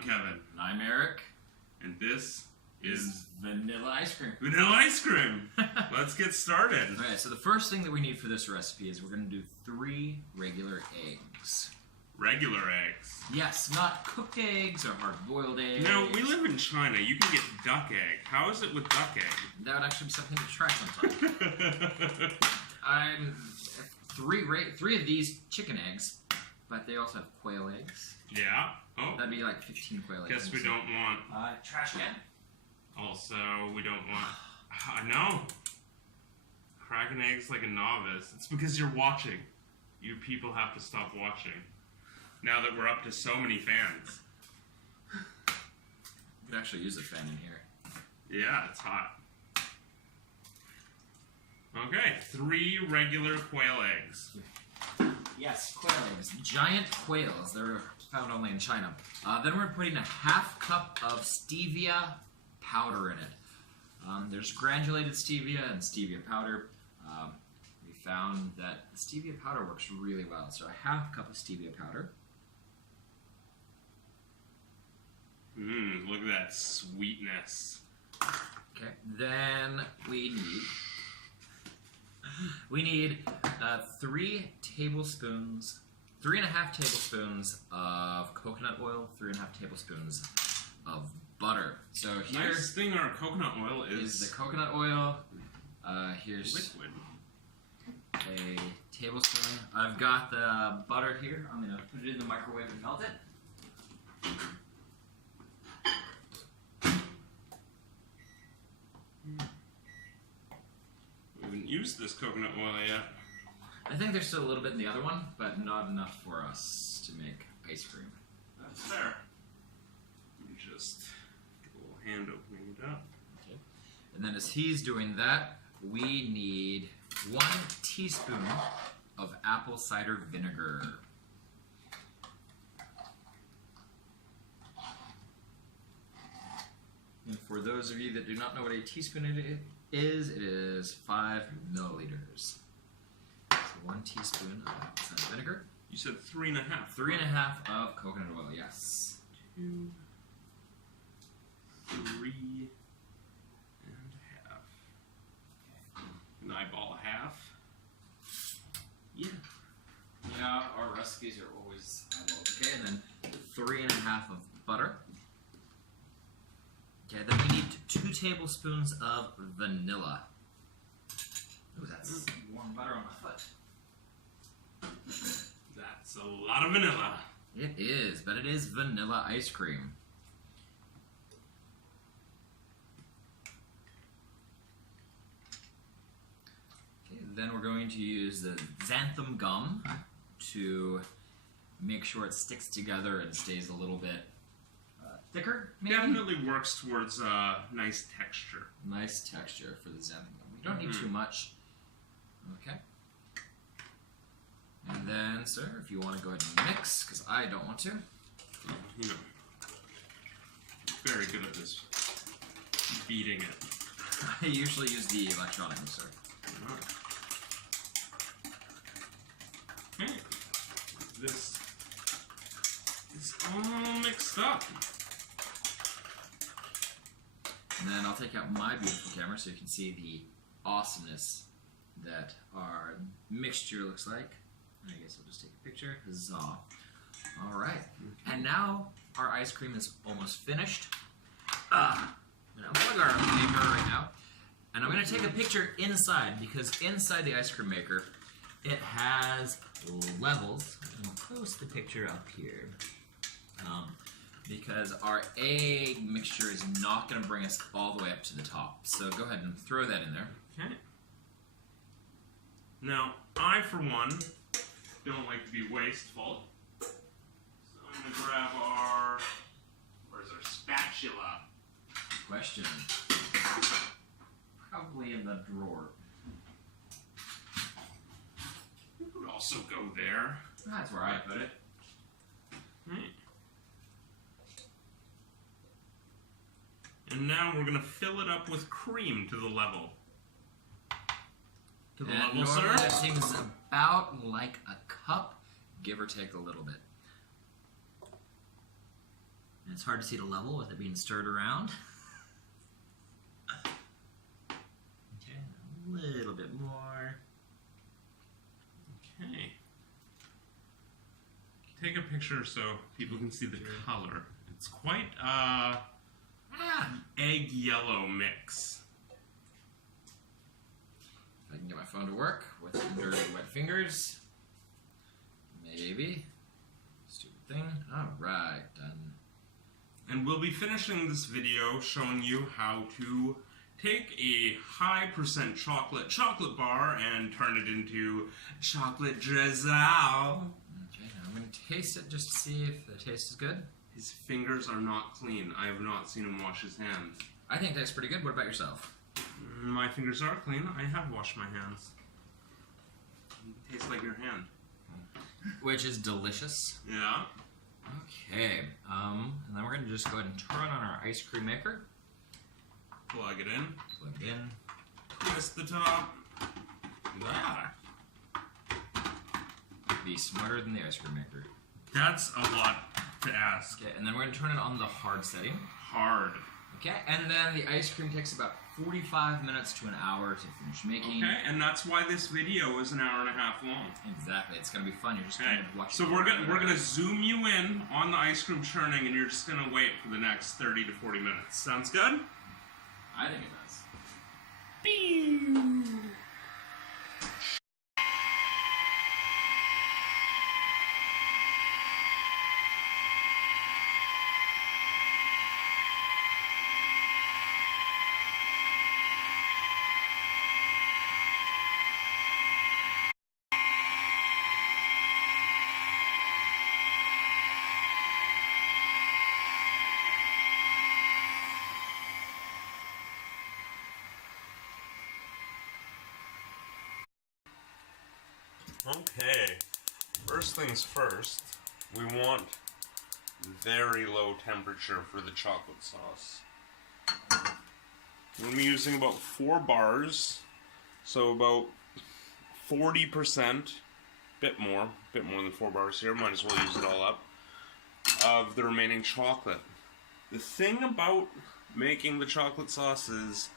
I'm Kevin. And I'm Eric. And this is vanilla ice cream. vanilla ice cream. Let's get started. Alright, so the first thing that we need for this recipe is we're going to do 3 regular eggs. Regular eggs. Yes, not cooked eggs or hard-boiled eggs. Now, we live in China. You can get duck egg. How is it with duck egg? That would actually be something to try sometime. I'm three of these chicken eggs, but they also have quail eggs. Yeah. Oh. That'd be like 15 quail eggs. Guess we don't want. Trash can. Also, we don't want. I know. Cracking eggs like a novice. It's because you're watching. You people have to stop watching. Now that we're up to so many fans. We could actually use a fan in here. Yeah, it's hot. Okay, 3 regular quail eggs. Yes, quail eggs. Giant quails. They're found only in China. Then we're putting a ½ cup of stevia powder in it. There's granulated stevia and stevia powder. We found that the stevia powder works really well. So a ½ cup of stevia powder. Look at that sweetness. Okay, then we need 3 tablespoons, 3.5 tablespoons of coconut oil, 3.5 tablespoons of butter. So here, Nice thing our coconut oil is the coconut oil. Here's liquid. a tablespoon. I've got the butter here. I'm gonna put it in the microwave and melt it. We haven't used this coconut oil yet. I think there's still a little bit in the other one, but not enough for us to make ice cream. That's fair. Let me just get a little hand opening it up. Okay. And then as he's doing that, we need 1 teaspoon of apple cider vinegar. And for those of you that do not know what a teaspoon it is 5 milliliters. So 1 teaspoon of apple cider vinegar. You said 3.5. 3.5 of coconut oil, yes. 2, 3 and a half. An eyeball a half. Yeah. Yeah, our recipes are always eyeballs. Okay, and then 3.5 of butter. Okay, then we need 2 tablespoons of vanilla. Ooh, that's warm butter on my foot. That's a lot of vanilla. It is, but it is vanilla ice cream. Okay, then we're going to use the xanthan gum to make sure it sticks together and stays a little bit thicker, maybe? Definitely works towards nice texture. Nice texture for the xanthan gum. We don't need too much. Okay. And then, sir, if you want to go ahead and mix, because I don't want to. You know, I'm very good at this. Beating it. I usually use the electronic mixer. Okay. This is all mixed up. And then I'll take out my beautiful camera so you can see the awesomeness that our mixture looks like. I guess I'll just take a picture. Huzzah. Alright. And now our ice cream is almost finished. I'm going to unplug our maker right now. And I'm going to take a picture inside, because inside the ice cream maker, it has levels. And I'll post the picture up here. Because our egg mixture is not going to bring us all the way up to the top. So go ahead and throw that in there. Okay. Now, I, for one, don't like to be wasteful. So I'm going to grab our... Where's our spatula? Question. Probably in the drawer. It would also go there. That's where I put it. Right. And now we're going to fill it up with cream to the level. To the level, sir? Normally that seems about like a cup, give or take a little bit. And it's hard to see the level with it being stirred around. Okay, a little bit more. Okay. Take a picture so people can see the color. It's quite egg yellow mix. If I can get my phone to work with some dirty wet fingers. Maybe. Stupid thing. Alright, done. And we'll be finishing this video showing you how to take a high percent chocolate bar and turn it into chocolate drizzle. Okay, now I'm going to taste it just to see if the taste is good. His fingers are not clean. I have not seen him wash his hands. I think it tastes pretty good. What about yourself? My fingers are clean. I have washed my hands. It tastes like your hand. Which is delicious. Yeah. Okay, and then we're going to just go ahead and turn on our ice cream maker. Plug it in. Plug it in. Twist the top. Ah. Be smarter than the ice cream maker. That's a lot to ask. Okay, and then we're going to turn it on the hard setting. Hard. Okay, and then the ice cream takes about 45 minutes to an hour to finish making. Okay, and that's why this video is an hour and a half long. Exactly, it's going to be fun. You're just Okay, going to watch. so we're gonna zoom you in on the ice cream churning, and you're just gonna wait for the next 30 to 40 minutes. Sounds good? I think it does. Okay, first things first, we want very low temperature for the chocolate sauce. I'm using about 4 bars, so about 40%, bit more than 4 bars here, might as well use it all up, of the remaining chocolate. The thing about making the chocolate sauce is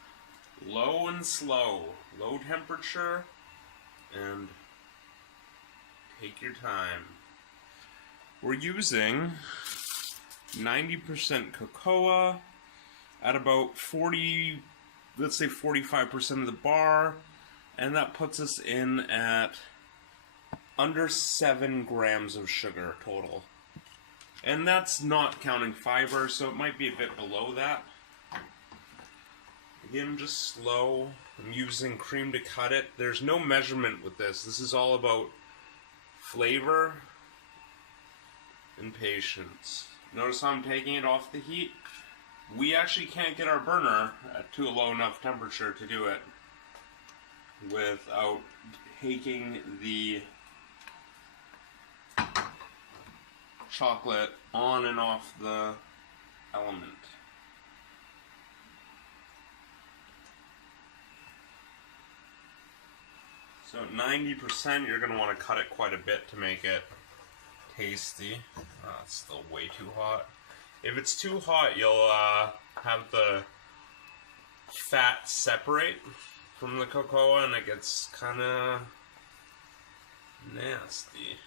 low and slow, low temperature, and take your time. We're using 90% cocoa at about 40, let's say 45% of the bar, and that puts us in at under 7 grams of sugar total. And that's not counting fiber, so it might be a bit below that. Again, just slow. I'm using cream to cut it. There's no measurement with this. This is all about flavor and patience. Notice how I'm taking it off the heat? We actually can't get our burner to a low enough temperature to do it without taking the chocolate on and off the element. So at 90%, you're going to want to cut it quite a bit to make it tasty. It's still way too hot. If it's too hot, you'll have the fat separate from the cocoa, and it gets kind of nasty.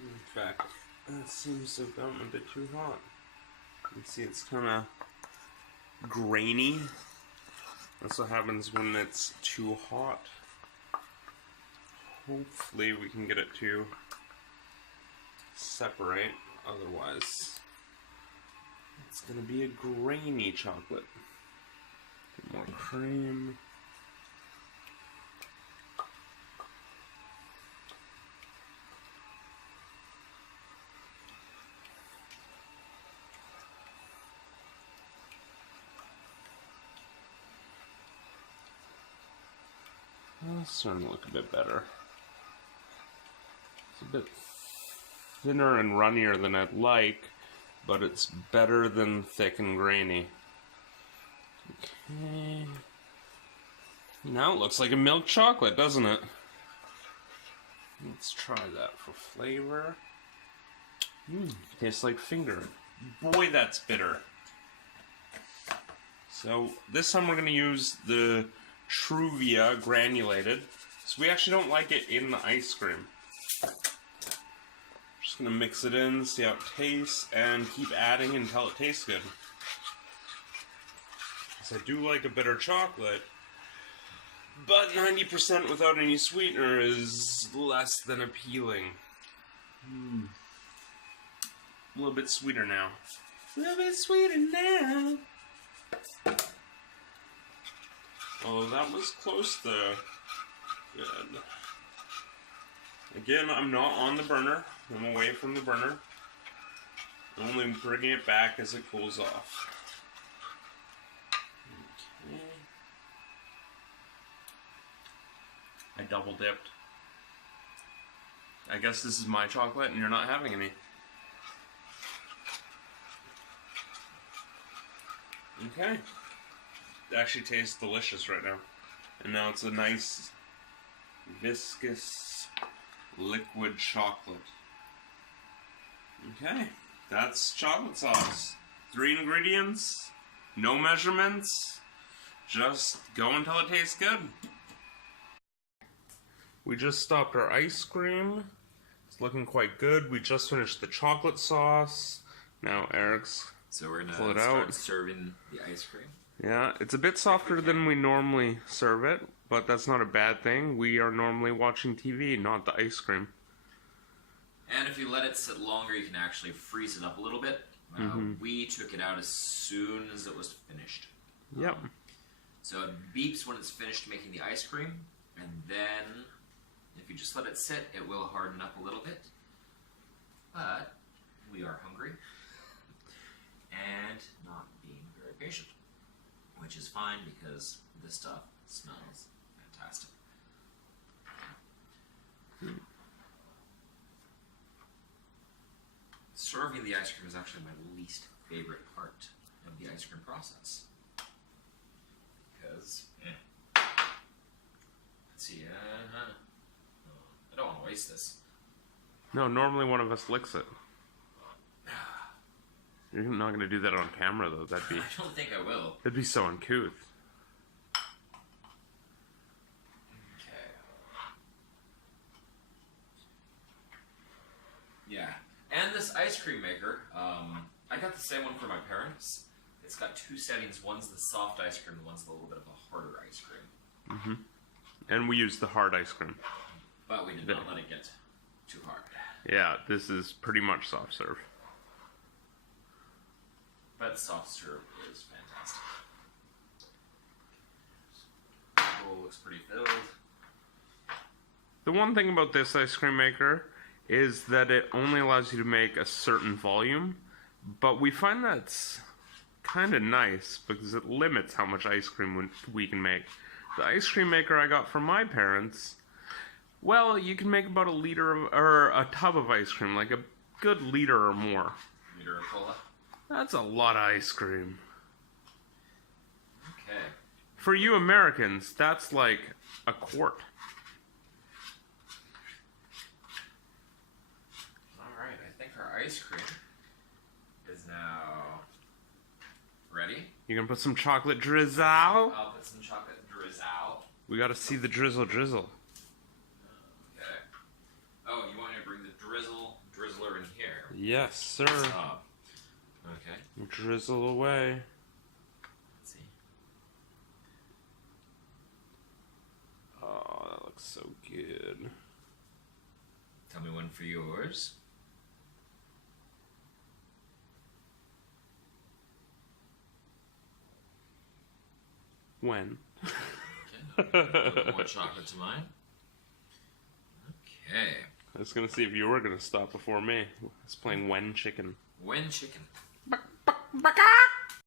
In fact, that seems to have gotten a bit too hot. You can see it's kind of grainy. That's what happens when it's too hot. Hopefully we can get it to separate, otherwise it's going to be a grainy chocolate. Get more cream. It's starting to look a bit better. It's a bit thinner and runnier than I'd like, but it's better than thick and grainy. Okay. Now it looks like a milk chocolate, doesn't it? Let's try that for flavor. Tastes like finger. Boy, that's bitter. So this time we're going to use the Truvia granulated. So we actually don't like it in the ice cream. Just going to mix it in, see how it tastes, and keep adding until it tastes good. Because I do like a bitter chocolate, but 90% without any sweetener is less than appealing. A little bit sweeter now. A little bit sweeter now. Oh, that was close though. Good. Again, I'm not on the burner. I'm away from the burner. Only bringing it back as it cools off. Okay. I double dipped. I guess this is my chocolate and you're not having any. Okay. It actually tastes delicious right now. And now it's a nice, viscous, liquid chocolate. Okay. That's chocolate sauce. 3 ingredients, no measurements, just go until it tastes good. We just stopped our ice cream. It's looking quite good. We just finished the chocolate sauce. Now Eric's So we're pull it gonna start out. serving the ice cream. Yeah, it's a bit softer than we normally serve it, but that's not a bad thing. We are normally watching TV, not the ice cream. And if you let it sit longer, you can actually freeze it up a little bit. We took it out as soon as it was finished. Yep. So it beeps when it's finished making the ice cream, and then if you just let it sit, it will harden up a little bit. But we are hungry and not being very patient, which is fine because this stuff smells fantastic. Serving the ice cream is actually my least favorite part of the ice cream process. Because, let's see, I don't want to waste this. No, normally one of us licks it. You're not going to do that on camera, though. That'd be I don't think I will. that'd be so uncouth. Okay. Yeah. And this ice cream maker, I got the same one for my parents. It's got 2 settings. One's the soft ice cream, and one's a little bit of a harder ice cream. And we use the hard ice cream. But we did not let it get too hard. Yeah, this is pretty much soft serve. But soft serve is fantastic. The bowl looks pretty filled. The one thing about this ice cream maker is that it only allows you to make a certain volume, but we find that's kind of nice because it limits how much ice cream we can make. The ice cream maker I got from my parents, well, you can make about a liter of, or a tub of ice cream, like a good liter or more. Liter of cola. That's a lot of ice cream. Okay. For you Americans, that's like a quart. Alright, I think our ice cream is now ready. You gonna put some chocolate drizzle? I'll put some chocolate drizzle. We gotta see the drizzle. Okay. Oh, you want me to bring the drizzler in here? Yes, sir. Stop. Okay. Drizzle away. Let's see. Oh, that looks so good. Tell me one for yours. When? Okay. A little more chocolate to mine. Okay. I was gonna see if you were gonna stop before me. I was playing When Chicken. When chicken. Baka!